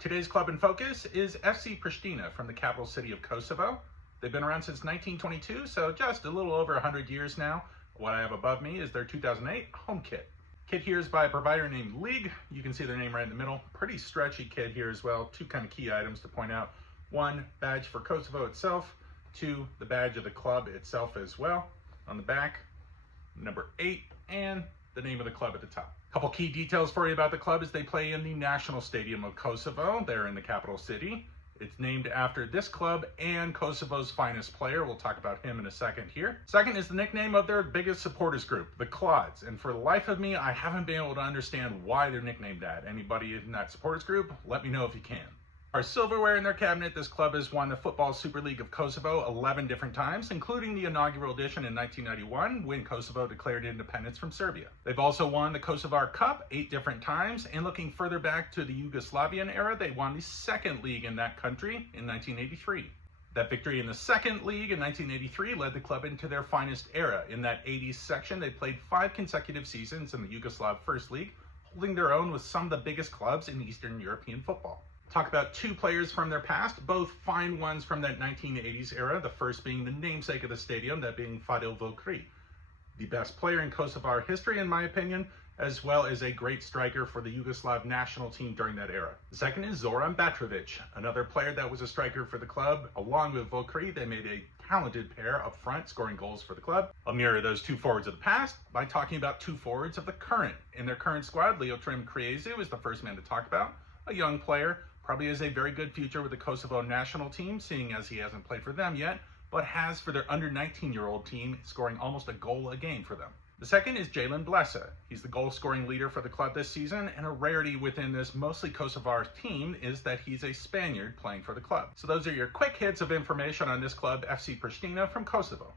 Today's club in focus is FC Prishtina from the capital city of Kosovo. They've been around since 1922, so just a little over 100 years now. What I have above me is their 2008 home kit. Kit here is by a provider named League. You can see their name right in the middle. Pretty stretchy kit here as well. Two kind of key items to point out. One, badge for Kosovo itself. Two, the badge of the club itself as well. On the back, number 8, and the name of the club at the top. Couple key details for you about the club is they play in the National Stadium of Kosovo. They're in the capital city. It's named after this club and Kosovo's finest player. We'll talk about him in a second here. Second is the nickname of their biggest supporters group, the Clods. And for the life of me, I haven't been able to understand why they're nicknamed that. Anybody in that supporters group, let me know if you can. Our silverware in their cabinet, this club has won the Football Super League of Kosovo 11 different times, including the inaugural edition in 1991 when Kosovo declared independence from Serbia. They've also won the Kosovar Cup 8 different times, and looking further back to the Yugoslavian era, they won the second league in that country in 1983. That victory in the second league in 1983 led the club into their finest era. In that 80s section, they played 5 consecutive seasons in the Yugoslav First League, holding their own with some of the biggest clubs in Eastern European football. Talk about 2 players from their past, both fine ones from that 1980s era, the first being the namesake of the stadium, that being Fadil Vokri, the best player in Kosovar history in my opinion, as well as a great striker for the Yugoslav national team during that era. The second is Zoran Batrovic, another player that was a striker for the club. Along with Vokri, they made a talented pair up front, scoring goals for the club. I'll mirror those 2 forwards of the past by talking about 2 forwards of the current. In their current squad, Leo Trim Kriezu is the first man to talk about, a young player. Probably has a very good future with the Kosovo national team, seeing as he hasn't played for them yet, but has for their under 19-year-old team, scoring almost a goal a game for them. The second is Jalen Blesa. He's the goal-scoring leader for the club this season, and a rarity within this mostly Kosovar team is that he's a Spaniard playing for the club. So those are your quick hits of information on this club, FC Prishtina from Kosovo.